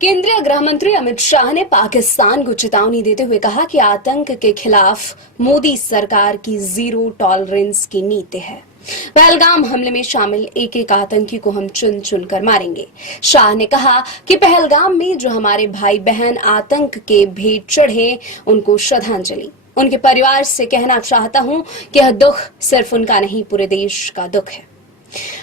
केंद्रीय गृह मंत्री अमित शाह ने पाकिस्तान को चेतावनी देते हुए कहा कि आतंक के खिलाफ मोदी सरकार की जीरो टॉलरेंस की नीति है। पहलगाम हमले में शामिल एक एक आतंकी को हम चुन चुन कर मारेंगे। शाह ने कहा कि पहलगाम में जो हमारे भाई बहन आतंक के भेंट चढ़े, उनको श्रद्धांजलि। उनके परिवार से कहना चाहता हूं कि यह दुख सिर्फ उनका नहीं, पूरे देश का दुख है।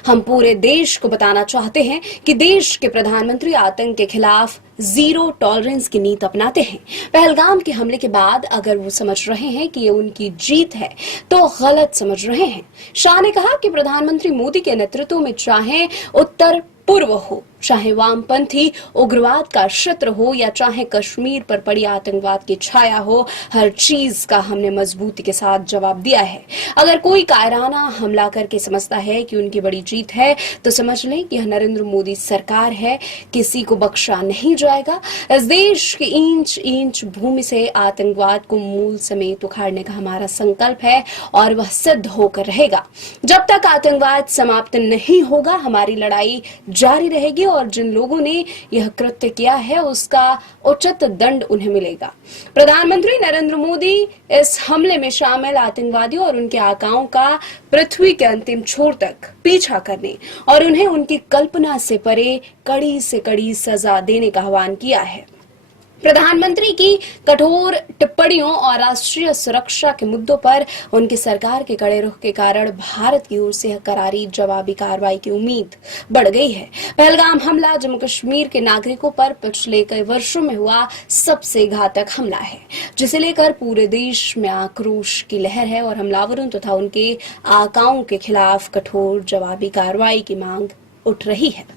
हम पूरे देश को बताना चाहते हैं कि देश के प्रधानमंत्री आतंक के खिलाफ जीरो टॉलरेंस की नीति अपनाते हैं। पहलगाम के हमले के बाद अगर वो समझ रहे हैं कि ये उनकी जीत है, तो गलत समझ रहे हैं। शाह ने कहा कि प्रधानमंत्री मोदी के नेतृत्व में चाहे उत्तर पूर्व हो, चाहे वामपंथी उग्रवाद का क्षेत्र हो, या चाहे कश्मीर पर पड़ी आतंकवाद की छाया हो, हर चीज का हमने मजबूती के साथ जवाब दिया है। अगर कोई कायराना हमला करके समझता है कि उनकी बड़ी जीत है, तो समझ लें कि यह नरेंद्र मोदी सरकार है। किसी को बख्शा नहीं जाएगा। इस देश की इंच इंच भूमि से आतंकवाद को मूल समेत उखाड़ने का हमारा संकल्प है और वह सिद्ध होकर रहेगा। जब तक आतंकवाद समाप्त नहीं होगा, हमारी लड़ाई जारी रहेगी और जिन लोगों ने यह कृत्य किया है, उसका उचित दंड उन्हें मिलेगा। प्रधानमंत्री नरेंद्र मोदी इस हमले में शामिल आतंकवादियों और उनके आकाओं का पृथ्वी के अंतिम छोर तक पीछा करने और उन्हें उनकी कल्पना से परे कड़ी से कड़ी सजा देने का आह्वान किया है। प्रधानमंत्री की कठोर टिप्पणियों और राष्ट्रीय सुरक्षा के मुद्दों पर उनकी सरकार के कड़े रुख के कारण भारत की ओर से करारी जवाबी कार्रवाई की उम्मीद बढ़ गई है। पहलगाम हमला जम्मू कश्मीर के नागरिकों पर पिछले कई वर्षों में हुआ सबसे घातक हमला है, जिसे लेकर पूरे देश में आक्रोश की लहर है और हमलावरों तथा उनके आकाओं के खिलाफ कठोर जवाबी कार्रवाई की मांग उठ रही है।